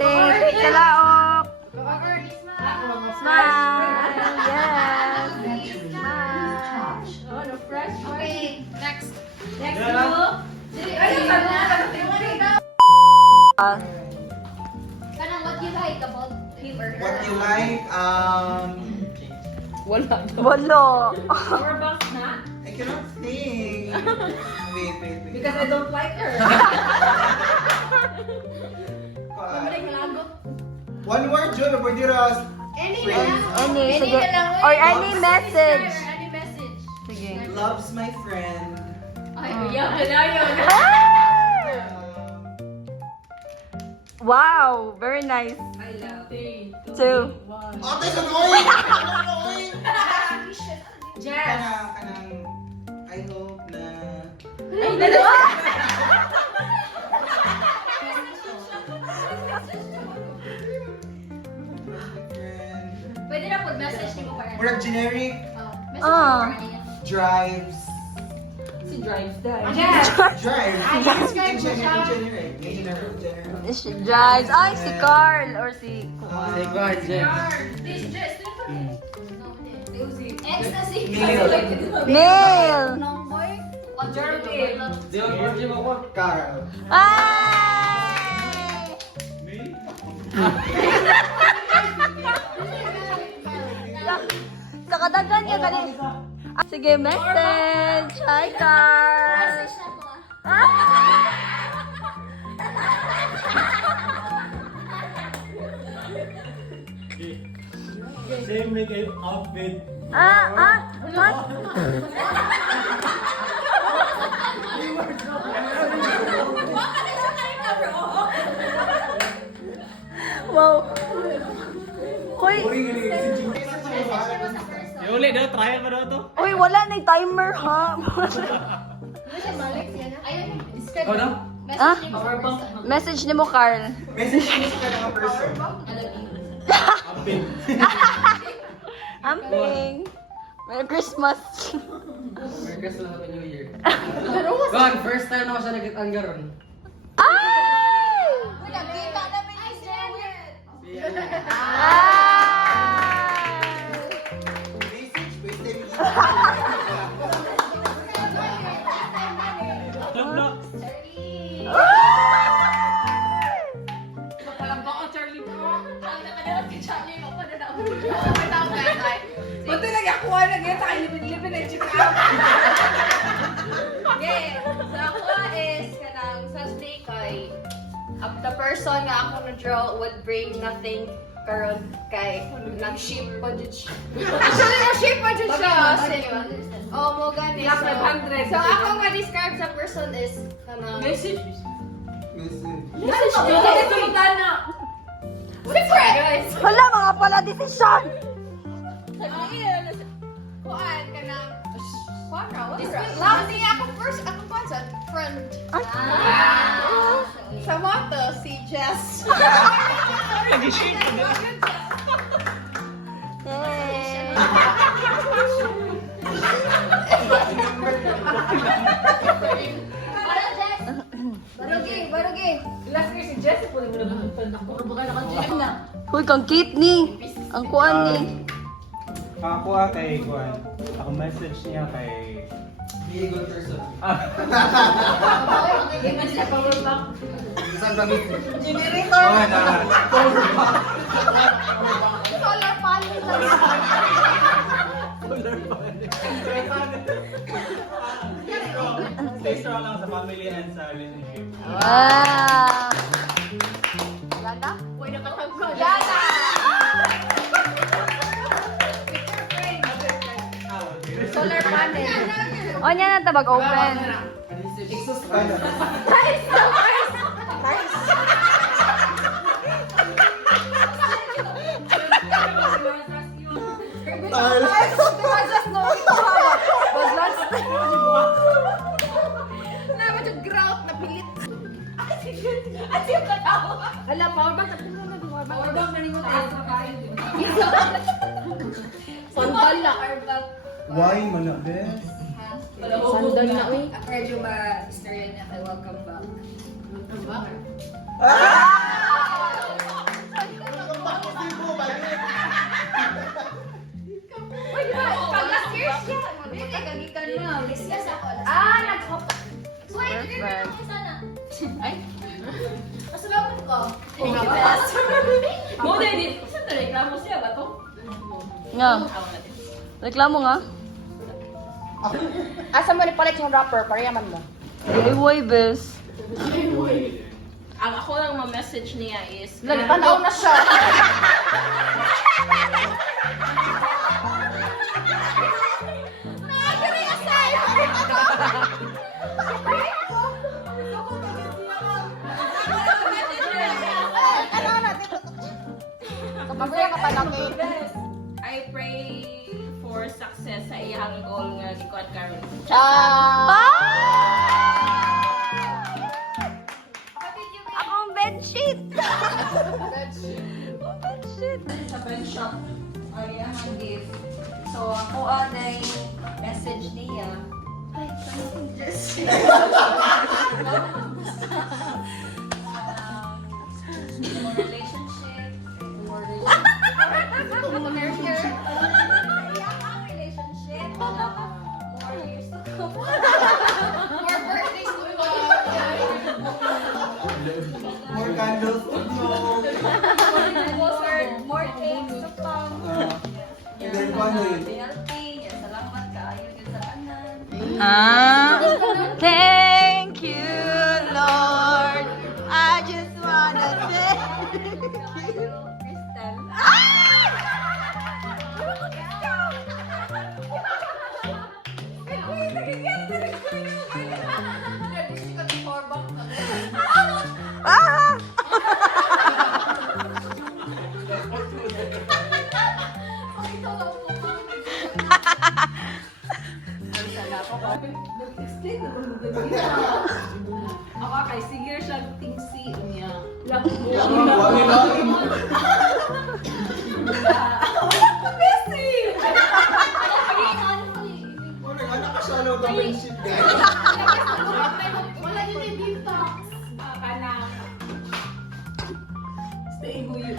Lipstick. Kalaok. Smile. Yes. Smile. Oh, no fresh. Okay, next. Next mo. Kanang what you like about him or her? What you like? Walo. Power box na? I cannot think. Wait. Because I don't like her. One word, Jun. Pwede ras. Any Friends. lang. Any, sige. Or any message. Any message. Sige. Loves my friend. Ay, Ayun. Wow, very nice. I love. 3, 2, 2. 1. Ate, sanoy! Sanoy! Jess. Kanang, I hope na... Ay, dalawa. Friend. Pwede na po message ni mo para. Murag generic. Message Ah. mo para niya. Drives. Si drives dahil. Jess. Drives. describe mo siya. In general. She drives. Ay, si Carl or si... This Jess. Ecstasy. Neil. Number. Jeremy. Carl. Ay! Sa kadagan niya kani. Sige, message. Hi, Carl. Message na po. Same make outfit. What? Wow. Hoy, Yuli daw, trial ba daw to? hoy, wala nang timer ha. Ayun. Describe. Ikaw daw? Message ni mo sa person. Message ni mo, Carl. Message mo sa kanang person. Outfit. Amping. Merry Christmas. Merry Christmas, Happy New Year. God, first time na ako siya nagkitangga ron. Ay! Uy, nagkita namin ni Jeremy. Message, wasted. Tabla. Palang ba ako, Charlie po? Ang nakanood kay Charlie mo pa na ako. Ba't nag-akuha na ganyan? Tayo libin-libin na check out. Okay, so ako is kanang sa snake ay the person nga ako na-draw would bring nothing karon kay nag-ship pa dyan siya. Actually, nag-ship pa dyan siya. Oh, mo gani. Black 500. So, ako ma-describe sa person is kanang... Message. Message. Message Okay, nyo. ito magana. Secret! Guys! Hala, mga pala decision. Kuan ka na. Last thing ako first, ako pa sa friend. Sa motto, si Jess. Yay. Barugi. Last year si Jess, po yung nagpunta ako. Baka naka-Jess na. Hoy, kang cute ni. Ang kuan ni. Ako kay Juan. Ako message niya kay... Be a good person. Hindi man siya power bank. Saan ba meet? Generator. Oh, na. Solar panel lang. Stay strong lang sa family and sa relationship. Wow. Yana? Pwede ka tagpag. Yana! Solar panel. O, niya na tabag open. Just know ito haba. Was last Naman yung grout na pilit. Hala, power bank. Power bank na rin mo tayo sa kain. Sandal na. Why man na bes? Sandal na, uy. I've heard yung mga istorya niya kay Welcome Back. Mo na din. Sa reklamo siya ba to? Nga. Reklamo nga. Asa mo ni palit yung rapper? Pareyaman mo. Iway, bes. Ang ako lang ma-message niya is... Nagpanaw na siya. Kapag ka pa lang I pray for success sa iyang goal nga gikuan karon. Akong bedsheet. Bedsheet. Sa pen shop ang iyang gift. So ako anay message niya. Ay, more relationship, more career, relationship, more years to come, more birthdays to come, More candles to blow. more things to come. And then kung ano yun? Healthy, yan, salamat kaayo yun sa tanan. Thank you, Lord. I just wanna thank Crystal. Ah! Ako kay sige siya tingsi niya. Wala, anak ka siya lang ng friendship guys. Wala yun yung dito. Anak. Stay who you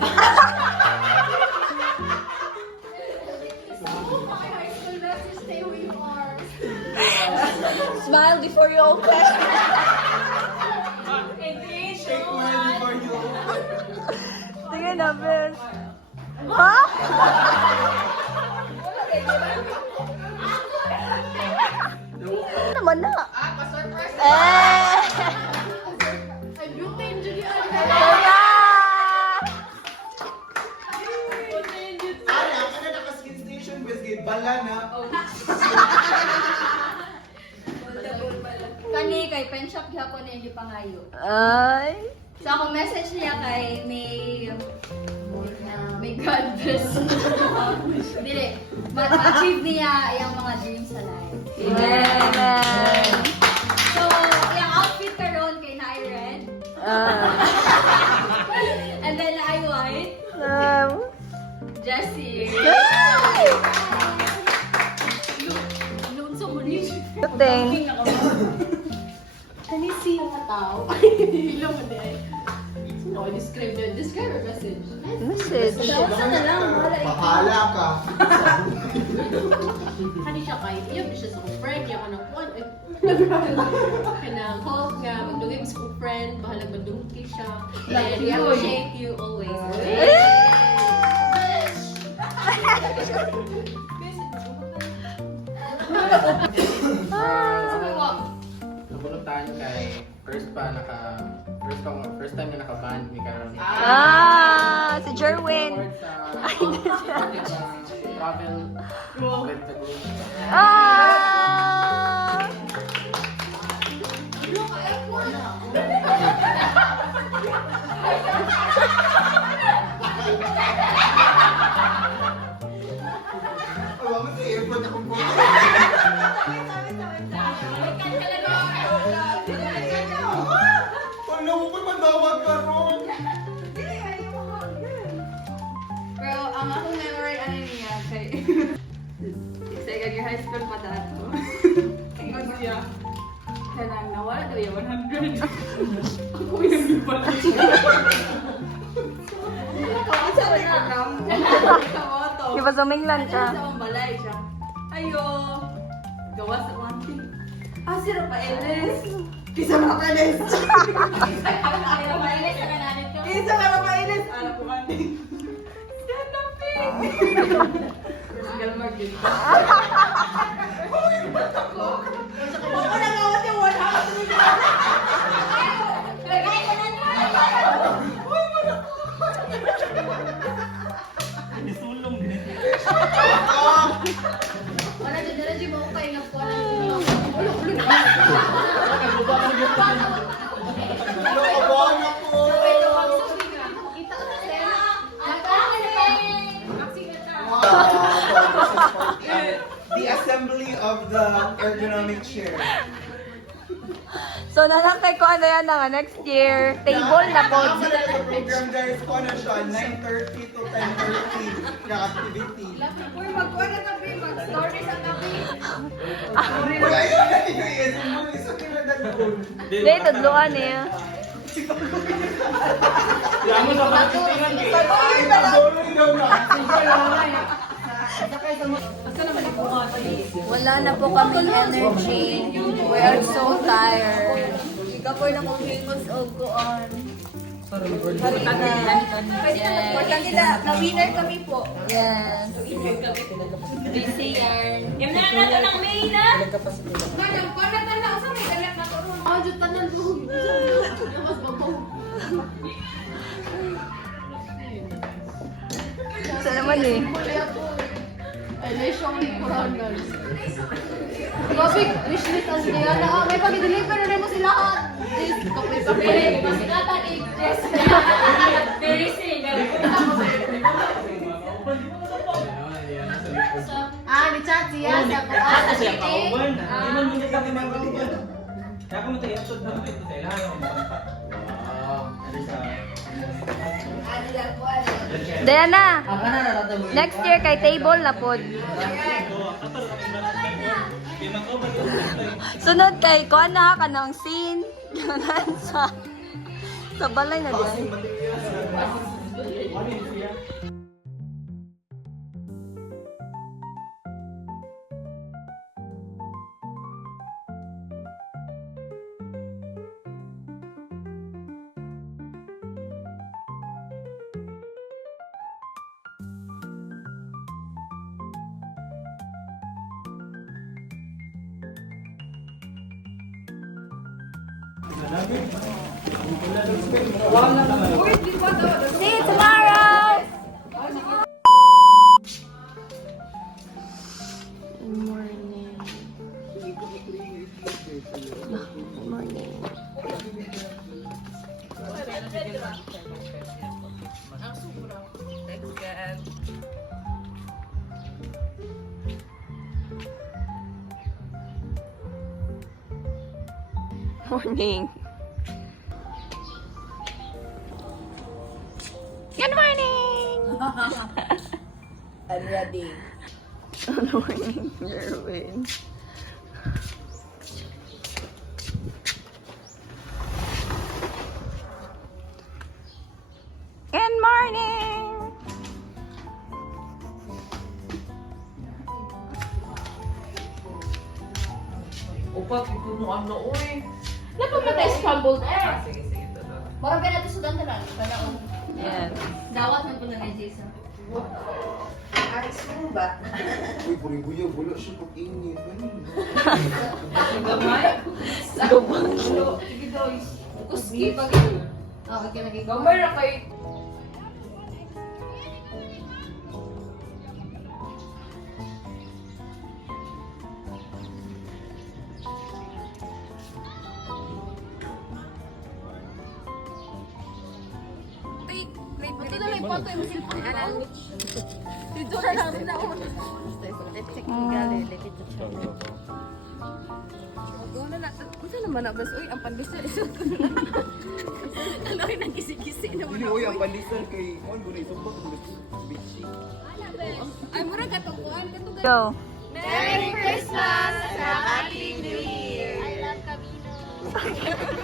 High school message, stay who you are. Smile before you open. Take one before you open. Sige na, bes. Ha? Naman na. Eh! Ay, butane, Judy. Kaya! Ay, ako na naka-skin station with gate. Bala na. Kani kay pen shop gyapon na yung pangayo. Ay. So ako message niya kay may God bless. Dili, ma-achieve niya yung mga dreams sa life. Amen. So, yung outfit karon kay na red. And then I white. Jessie. Thank. Kanisi yung tao. Hilo mo din. No, describe your message. Message. Saan na lang, wala Bahala ka. Kani siya kay, iyo siya sa kong friend, yung anak ko, kanang hope nga, magdugay sa kong friend, bahalag madungki siya. And we appreciate you always. Nabulog tayo kay first time na naka-band ni karon. Si Jerwin. Award sa travel with the group. Awa mo sa airport akong po. Wala mo pa mandawag ka ron. Pero ang akong memory ano niya kay second year high school pa dato. siya. Kanang nawala daw yung 100. Ako yung iba. Sa Instagram. Sa moto. Di ba suminglan ka? Sa balay siya. Ayo. Gawa sa one thing. Si Rafaeles. Kisa Rafaeles. Kisa Rafaeles na nananit ko. Kisa Ako na gawat yung 100. Isulong din. Wala dyan di mo kayo ng kuwan. Nakabahan ako! Kita ko na sila. The assembly of the ergonomic chair. So, nanakay ko ano yan nga next year. Table na po. Nakakala yung program guys ko na siya, 9:30 to 10:30 na activity. Uy, magkuha na tabi, mag-story sa tabi. Uy, ayun na yung isip mo, isa kinadagdag. Hindi, tudluan eh. Yan mo sa pagtitingan eh. Ay, nagdolo daw na. Wala na po kaming energy. We are so tired. Ikapoy na kong hingos o kuon. Importante na winner kami po. Yes. Busy yarn. Madam, kuha na tanda. Asa may galit na to? Oh, dyan tanan mo. Mas babaw. Saan naman eh? Ay, may siyang likuran, guys. Grabe, wishlist ang Diana. May pag-deliver na rin mo sila. Kapoy-kapoy. Masinata ni Chris. Very ni chat siya sa kuwan. Siya kauban. Hindi man hindi kami magkauban. Kaya kung tayo atod na ito sa ilalim. Ano sa... Diana, next year kay table na po. Sunod kay kuan na ka ng scene. Ganan sa balay na din. See you tomorrow. Good morning. Good morning. Morning. Good morning. I'm ready. Good morning, Jerwin. Good morning. Upat, ikaw mo ano, uy. Dapat mo tayo scrambled egg. Sige, sige, tata. Marami natin sa dandalan. Yes. Dawat na po na kay Jason. Aris mo ba? Uy, buling-buyo, bulo siya pag-init. Gamay? Ulo, sige daw. Kuski, pag Okay, kinagay ko. gamay na kay... Ito na lang, pato yung cellphone ko. Dito na lang na ako. Magkano na, kung naman na, bas, uy, ang pandesal. Ano rin ang kisi-kisi naman Hindi, ako. uy, ang pandesal kay... Ano, guna isubak, bitchy. Ay, mura katukuan. Go. Merry Christmas! Happy New Year! I love Camino!